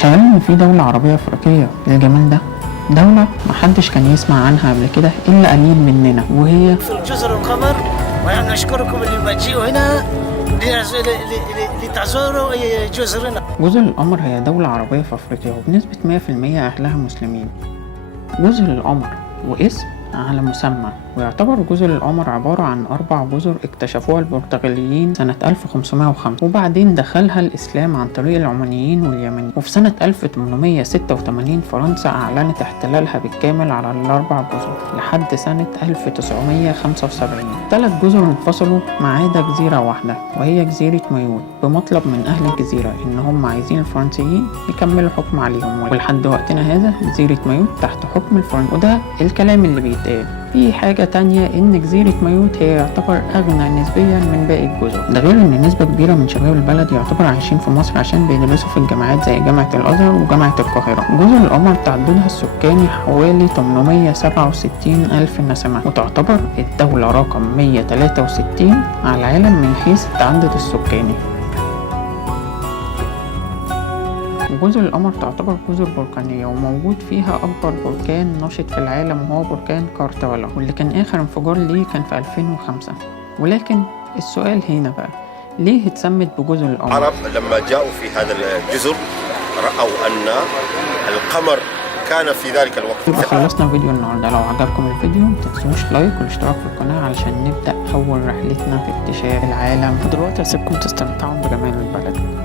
تتخيل ان في دولة عربية افريقية بالجمال ده؟ دولة محدش كان يسمع عنها قبل كده الا قليل مننا، وهي في جزر القمر. ونحن نشكركم اللي بتجيوا هنا لتزوروا جزرنا. جزر القمر هي دولة عربية في افريقيا وبنسبة 100% اهلها مسلمين. جزر القمر واسم على مسمى، ويعتبر جزر القمر عبارة عن 4 جزر اكتشفوها البرتغاليين سنة 1505، وبعدين دخلها الإسلام عن طريق العمانيين واليمنيين، وفي سنة 1886 فرنسا أعلنت احتلالها بالكامل على ال4 جزر لحد سنة 1975. 3 جزر انفصلوا ما عدا جزيرة واحدة وهي جزيرة مايوت، بمطلب من أهل الجزيرة إن هم عايزين الفرنسيين يكملوا حكم عليهم، ولحد وقتنا هذا جزيرة مايوت تحت حكم الفرنسي، وده الكلام اللي بيتقال. في حاجة تانية إن جزيرة مايوت هي يعتبر أغنى نسبيا من باقي الجزر، ده غير إن نسبة كبيرة من شباب البلد يعتبر عايشين في مصر عشان بيدرسوا في الجامعات زي جامعة الأزهر وجامعة القاهرة. جزر القمر تعددها السكاني حوالي 867 ألف نسمة، وتعتبر الدولة رقم 163 على العالم من حيث التعدد السكاني. جزر القمر تعتبر جزر بركانية وموجود فيها أكبر بركان نشط في العالم وهو بركان كارتالا، واللي كان آخر انفجار ليه كان في 2005. ولكن السؤال هنا بقى، ليه اتسمت بجزر القمر؟ العرب لما جاءوا في هذا الجزر رأوا أن القمر كان في ذلك الوقت. يبقى خلصنا فيديو النهارده. لو عجبكم الفيديو متنسوش لايك والاشتراك في القناة علشان نبدأ أول رحلتنا في اكتشاف العالم. ودلوقتي هسيبكم تستمتعوا بجمال البلد.